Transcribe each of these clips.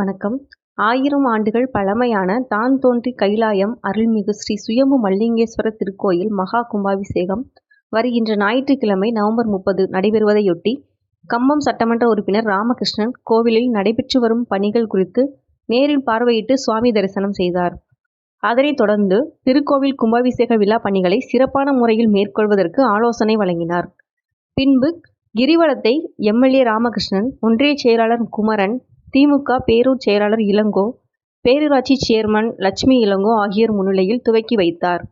வணக்கம். ஆயிரம் ஆண்டுகள் பழமையான தான் தோன்றி கைலாயம் அருள்மிகு ஸ்ரீ சுயம்பு மல்லிங்கேஸ்வரர் திருக்கோயில் மகா கும்பாபிஷேகம். வருகின்ற ஞாயிற்றுக்கிழமை நவம்பர் முப்பது நடைபெறுவதையொட்டி கம்பம் சட்டமன்ற உறுப்பினர் ராமகிருஷ்ணன் கோவிலில் நடைபெற்று வரும் பணிகள் குறித்து நேரில் பார்வையிட்டு சுவாமி தரிசனம் செய்தார். அதனைத் தொடர்ந்து திருக்கோவில் கும்பாபிஷேக விழா பணிகளை சிறப்பான முறையில் மேற்கொள்வதற்கு ஆலோசனை வழங்கினார். பின்பு கிரிவலத்தை எம்எல்ஏ ராமகிருஷ்ணன் ஒன்றிய செயலாளர் குமரன் திமுக பேரூர் செயலாளர் இளங்கோ பேரூராட்சி சேர்மன் லட்சுமி இளங்கோ ஆகியோர் முன்னிலையில் துவக்கி வைத்தார்.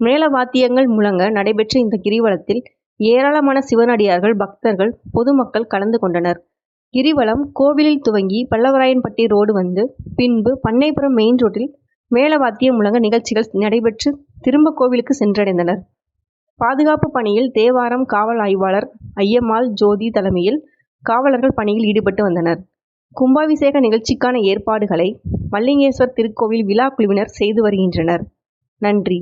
மேள வாத்தியங்கள் முழங்க நடைபெற்ற இந்த கிரிவலத்தில் ஏராளமான சிவனடியார்கள் பக்தர்கள் பொதுமக்கள் கலந்து கொண்டனர். கிரிவலம் கோவிலில் துவங்கி பல்லவராயன்பட்டி ரோடு வந்து பின்பு பண்ணைபுரம் மெயின் ரோட்டில் மேளவாத்தியம் முழங்க நிகழ்ச்சிகள் நடைபெற்று திரும்ப கோவிலுக்கு சென்றடைந்தனர். பாதுகாப்பு பணியில் தேவாரம் காவல் ஆய்வாளர் ஐயம்மாள் ஜோதி தலைமையில் காவலர்கள் பணியில் ஈடுபட்டு வந்தனர். கும்பாபிஷேக நிகழ்ச்சிக்கான ஏற்பாடுகளை மல்லிங்கேஸ்வர் திருக்கோவில் விழா குழுவினர் செய்து வருகின்றனர். நன்றி.